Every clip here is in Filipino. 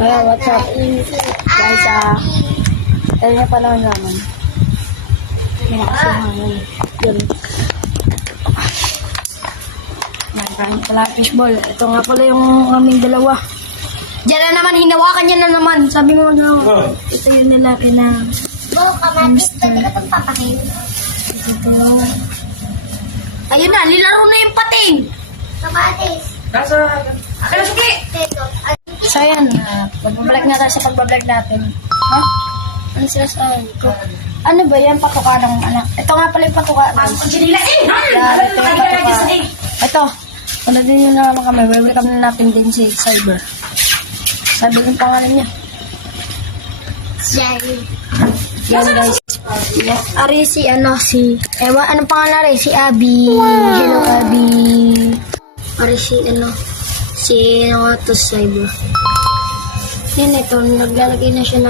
Well, what's up guys, dahil na panahon naman minakasuhangan yun kain pala fishball. Ito nga pala yung aming dalawa. Diyan na naman, hinawakan niya na naman. Sabi mo na ito yung nilaki na kamatis, pwede ka itong papakin. ayun na, nilaro na yung pating. Kamatis. Ano suki? Ito. So yan, magbabalik na tayo sa pagbablog natin. Ha? Ano sila sa ko? Ano ba yan? Patuka ng anak. Ito nga pala yung patuka. Ito yung patuka. Ito. Kung din nyo na naman kami, welcome na natin din si Cyber. Sabi yung pangalan niya. Jerry. Yan guys. Ari si anong pangalan Ari? Si Abby. Hello Abby. Ari si Cyber. Yan ito, naglalagay na siya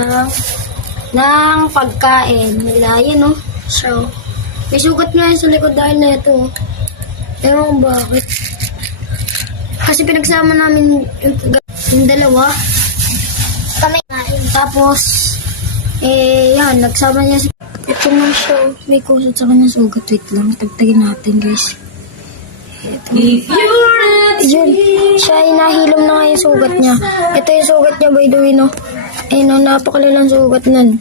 ng pagkain nila. Yan o. So, may sugat nga yun sa likod dahil na ito. Ewan ko bakit. Kasi pinagsama namin yung dalawa. Kami kain. Tapos, yan, nagsama niya si... Ito nga siya, may kusot sa kanya sugat. Wait lang, tagtagin natin guys. Ito. Yun, siya ay nahilom na nga yung sugat niya. Ito yung sugat niya by the way, no? Ayun, no, napakalalang sugat nun.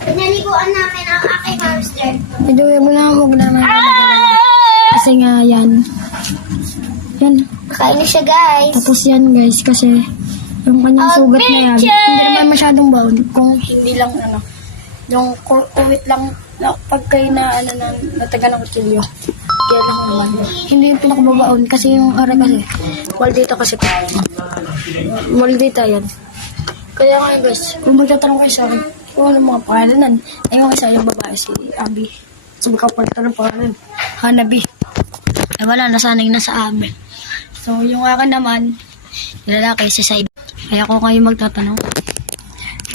Pinaliguan namin ang aking hamster. By the way, wag naman. Kasi nga, yan. Yan. Kain na siya, guys. Tapos yan guys, kasi yung kanyang sugat na yan, hindi naman masyadong bound. Kung hindi lang yung kuwit lang, pag kayo na nataga ng kutsilyo. Kaya lang naman. Hindi yung pinakababaon kasi yung ara kasi. Maldita kasi. Maldita yan. Kaya nga guys, kung magtatanong kayo sa akin, kung ano mga pangalanan, ay yung isa yung babae si Abby. Sabi ka pala ng pangalan, Hanabi. Eh wala, nasanay na sa amin. So, yung akin naman, lalaki si Cyber. Kaya ako kayo magtatanong.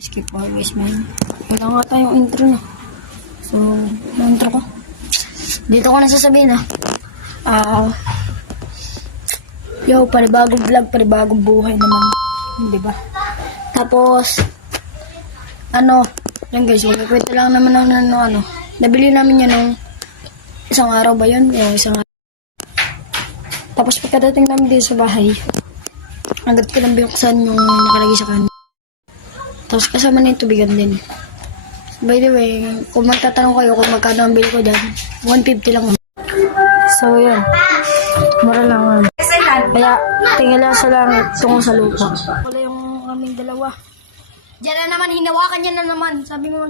Skip always man. Wala nga tayong intro na. So, yung intro ko. Dito ko nasasabihin yo, panibagong vlog, panibagong buhay naman. Diba? Tapos, yan guys, kwento lang naman nabili namin yan nung isang araw ba yun? Isang araw. Tapos pagkadating namin dito sa bahay, agad ko lang binuksan yung nakalagay sa kanya. Tapos kasama na yung tubigan din. By the way, kung magtatanong kayo kung magkano ang bill ko dyan, 150 lang. So yun, mura lang. Kaya tingin lang sa langit tungo sa lupa. Wala yung aming dalawa. Diyan na naman, hinawakan niya na naman. Sabi mo